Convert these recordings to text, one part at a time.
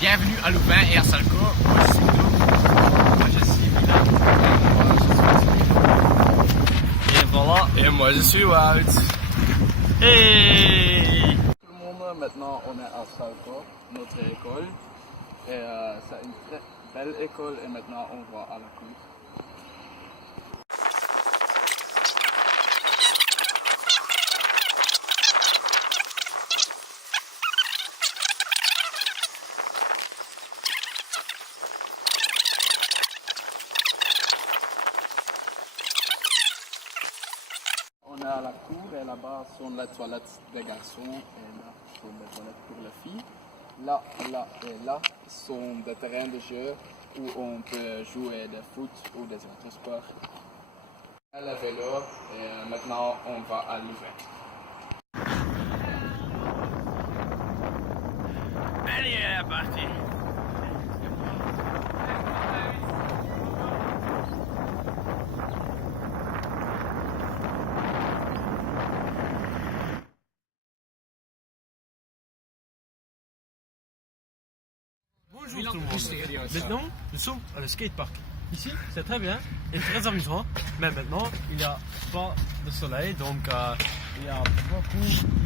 Bienvenue à Louvain et à Salco. Moi je suis Doug. Moi je suis Milan. Et voilà. Et moi je suis Wout. Hey! Tout le monde, maintenant on est à Salco, notre école. Et c'est une très belle école et maintenant on va à la cour. On est à la cour et là-bas sont les toilettes des garçons et là sont les toilettes pour les filles. Là, là et là sont des terrains de jeu où on peut jouer des foot ou des autres sports. Le vélo et maintenant on va à Louvain. Allez, parti! Bonjour tout le monde. Maintenant, nous sommes à le skatepark. Ici, c'est très bien et très amusant, mais maintenant, il n'y a pas de soleil, donc il n'y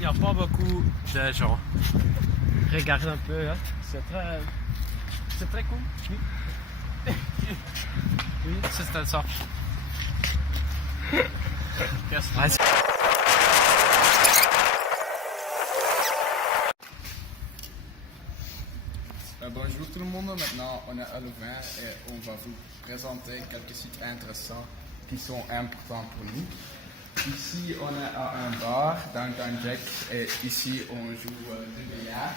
a pas beaucoup de gens. Regarde un peu, hein. C'est très cool. Oui, oui, c'est ça. Yes. Bonjour tout le monde, maintenant on est à Louvain et on va vous présenter quelques sites intéressants qui sont importants pour nous. Ici on est à un bar, Downtown Jack, et ici on joue du billard.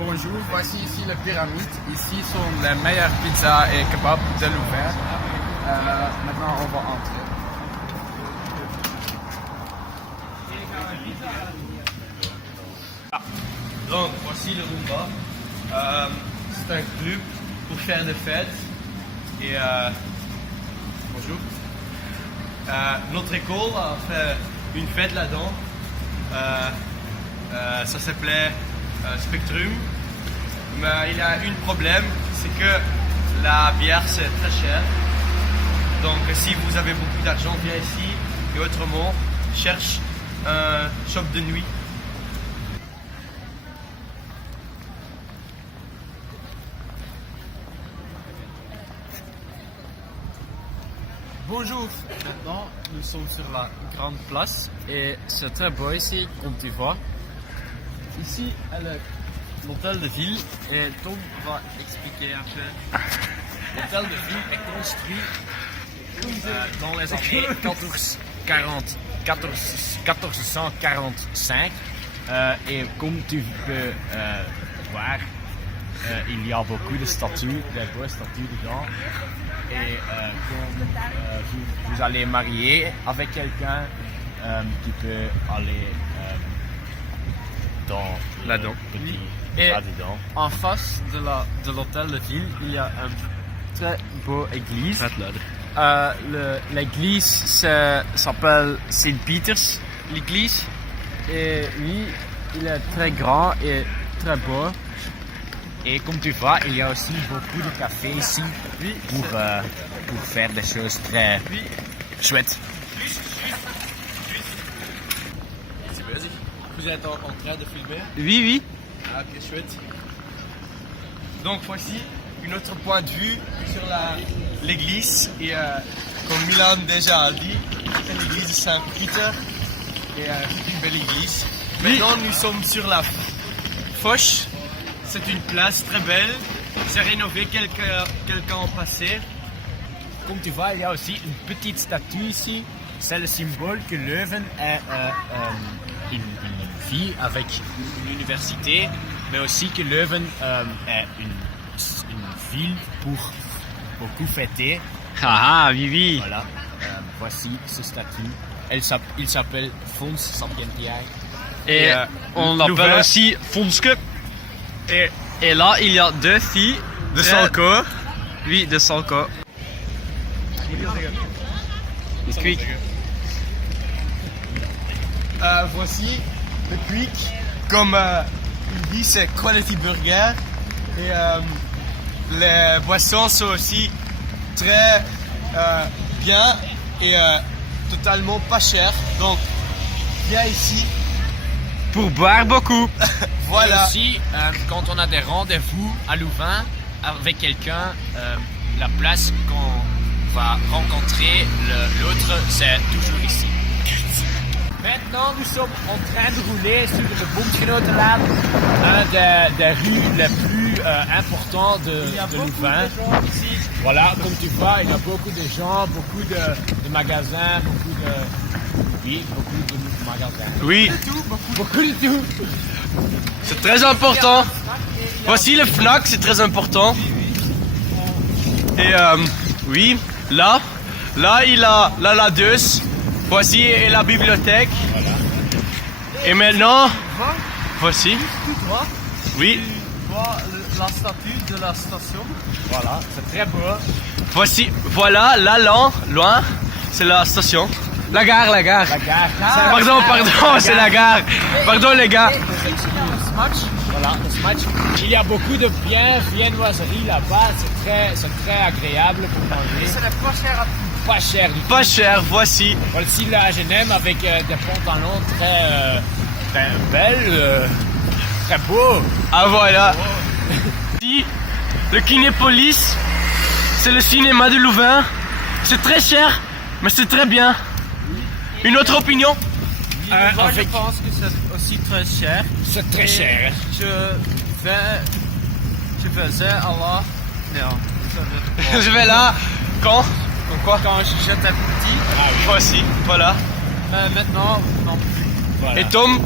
Bonjour, voici ici la pyramide. Ici sont les meilleures pizzas et kebabs de Louvain. Maintenant on va entrer. Donc, voici le Roomba. C'est un club pour faire des fêtes. Et bonjour. Notre école a fait une fête là-dedans. Ça s'appelait Spectrum. Mais il y a un problème, c'est que la bière c'est très cher. Donc si vous avez beaucoup d'argent, viens ici. Et autrement, cherche un shop de nuit. Bonjour, maintenant nous sommes sur la grande place et c'est très beau ici, comme tu vois. Ici, l'hôtel de ville et Tom va expliquer un peu. L'hôtel de ville est construit dans les années 1445 et comme tu peux voir, il y a beaucoup de statues, des beaux statues dedans. Et quand vous allez marier avec quelqu'un, tu peux aller dans là-dedans. Et en face de l'hôtel de ville, il y a une très beau église. L'église s'appelle Saint Peters, l'église. Et oui, il est très grand et très beau. Et comme tu vois, il y a aussi beaucoup de cafés ici pour faire des choses très chouettes. Vous êtes en train de filmer? Oui, oui. Ah, ok, chouette. Donc voici une autre point de vue sur l'église. Et comme Milan déjà a dit, c'est l'église de Saint-Peter. Et c'est une belle église. Maintenant, nous sommes sur la Foch. C'est une place très belle. C'est rénové quelques ans passés. Comme tu vois, il y a aussi une petite statue ici. C'est le symbole que Leuven est une ville avec une université, mais aussi que Leuven est une ville pour beaucoup fêter. Ah, oui, oui. Voilà. voici ce statut. Il s'appelle Fons Sapientiae. Et on l'appelle Louvain. aussi Fonske. Et là, il y a deux filles. De Salco. Oui, de Salco. Quick. Voici le Quick. Comme il dit, c'est Quality Burger. Et les boissons sont aussi très bien et totalement pas chères. Donc, viens ici. Pour boire beaucoup. Voilà. Et aussi, quand on a des rendez-vous à Louvain avec quelqu'un, la place qu'on va rencontrer l'autre, c'est toujours ici. Maintenant, nous sommes en train de rouler sur le Boomkinotenlaan, un des rues les plus importants de Louvain. Voilà, comme tu vois, il y a beaucoup de gens, beaucoup de magasins, beaucoup de magasins. Oui, Beaucoup de tout. c'est très important. Voici le Fnac, c'est très important. Et oui, là il a la ladeuse. Voici est la bibliothèque. Et maintenant, voici. Oui, La statue de la station. Voilà, c'est très beau. voici, voilà, là, loin, c'est la station. La gare. La gare. Pardon, c'est la gare. Pardon les gars. Voilà, le Smatch. Il y a beaucoup de viennoiseries là-bas. C'est très agréable pour manger. C'est pas cher à Pas cher du tout. Pas cher, voici. Voici la H&M avec des pantalons très belles, très beaux. Ah voilà. Ici, le Kinépolis, c'est le cinéma de Louvain. C'est très cher, mais c'est très bien. Une autre opinion? Moi, je pense que c'est aussi très cher. C'est très Et cher. Je faisais alors. Non. Je vais là. Quand? Quoi? Quand j'étais petit, Voici, voilà. mais maintenant, non plus. Voilà. Et Tom?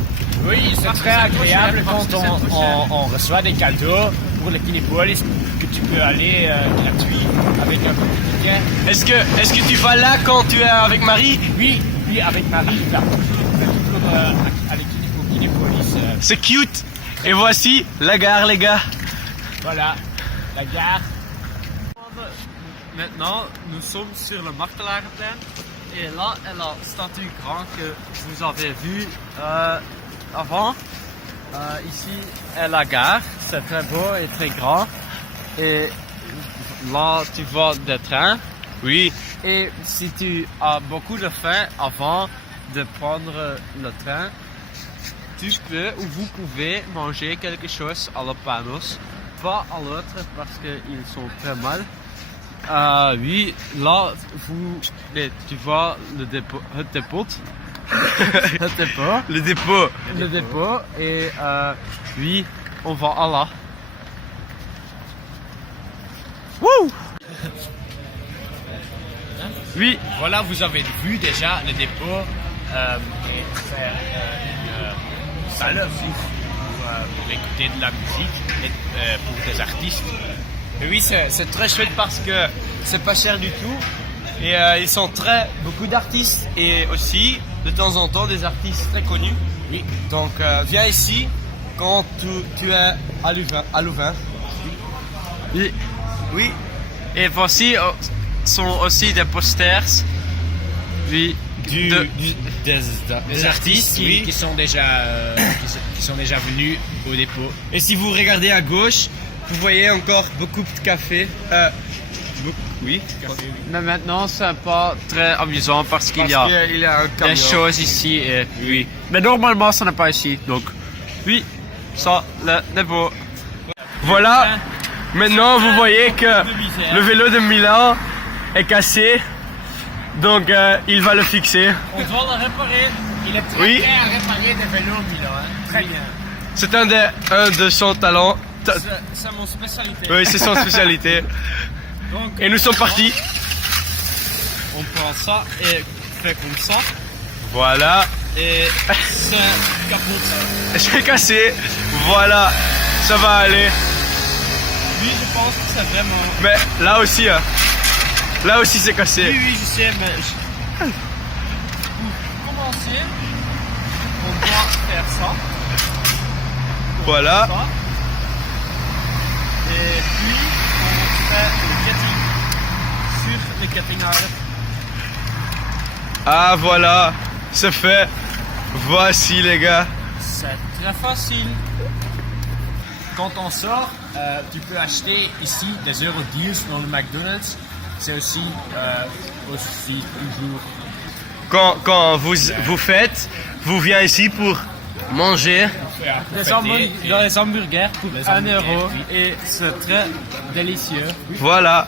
Oui, c'est Parce très que c'est trop cher, agréable parce quand que c'est trop cher. on reçoit des cadeaux pour le Kinépolis que tu peux aller gratuit avec un petit ticket. Est-ce que tu vas là quand tu es avec Marie? Oui, avec Marie, là. Au Kinépolis. C'est cute. Et voici la gare, les gars. Voilà, la gare. Maintenant, nous sommes sur le Martelarenplein. Et là est la statue grande que vous avez vue avant. Ici est la gare. C'est très beau et très grand. Et là, tu vois des trains. Oui. Et si tu as beaucoup de faim avant de prendre le train, tu peux ou vous pouvez manger quelque chose à la panos, pas à l'autre parce qu'ils sont très mal. Oui, là, tu vois le dépôt, le dépôt, Le dépôt. le dépôt, et oui, on va à là. Oui. Voilà, vous avez vu déjà le dépôt. Et c'est une salle pour écouter de la musique et pour des artistes. Et oui, c'est très chouette parce que c'est pas cher du tout. Et ils sont beaucoup d'artistes et aussi de temps en temps des artistes très connus. Oui. Donc viens ici quand tu es à Louvain. Oui. Oui. Et voici sont aussi des posters. Oui. Des artistes oui. qui sont déjà venus au dépôt. Et si vous regardez à gauche, vous voyez encore beaucoup de cafés. Oui. Mais maintenant, c'est pas très amusant parce qu'il y a Parce qu'il y a un camion. des choses ici. Et, oui. Mais normalement, ça n'est pas ici. Donc, oui, ça, le dépôt. Voilà. Maintenant, vous voyez que le vélo de Milan est cassé. Donc, il va le fixer. On doit le réparer. Il est très Oui. prêt à réparer des vélos, Milan. Très bien. C'est un de son talent. C'est mon spécialité. Oui, c'est son spécialité. Donc, Et nous sommes partis. on prend ça et fait comme ça. Voilà. Et c'est capote. C'est cassé. Voilà. Ça va aller. Oui, je pense que c'est vraiment. Mais là aussi, c'est cassé. Oui, je sais, mais Pour commencer, on doit faire ça. Voilà. Ça. Et puis, on fait le cutting sur le cutting iron. Ah voilà, c'est fait. Voici les gars. C'est très facile. Quand on sort, tu peux acheter ici des Eurodeals dans le McDonald's. C'est aussi toujours. Quand vous faites, vous venez ici pour manger. Les hamburgers pour 1 euro et c'est très délicieux. Voilà.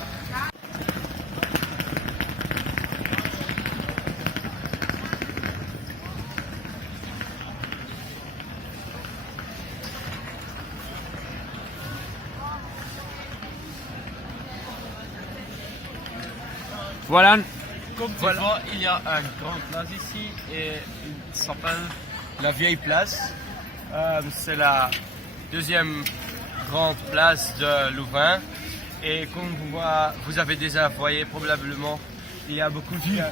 Voilà. Comme tu vois, il y a une grande place ici et il s'appelle La vieille place. C'est la deuxième grande place de Louvain. Et comme vous avez déjà voyé probablement, il y a beaucoup de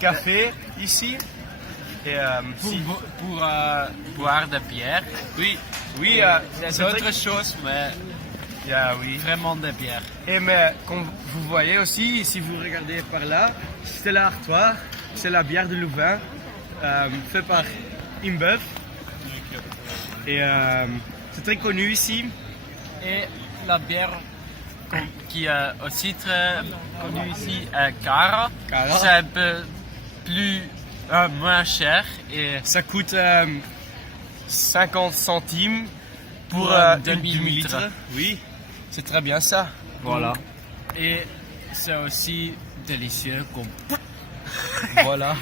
café ici. Et pour boire de bière. oui, C'est autre chose, mais oui. vraiment de bière. Et mais comme vous voyez aussi, si vous regardez par là, c'est l'Artois, c'est la bière de Louvain, fait par Imbeuf. Et c'est très connu ici. Et la bière qui est aussi très connue ici est Cara. Cara. C'est un peu moins cher et Ça coûte 50 centimes pour un une demi-litre. Oui, c'est très bien ça. voilà. Et c'est aussi délicieux comme Voilà.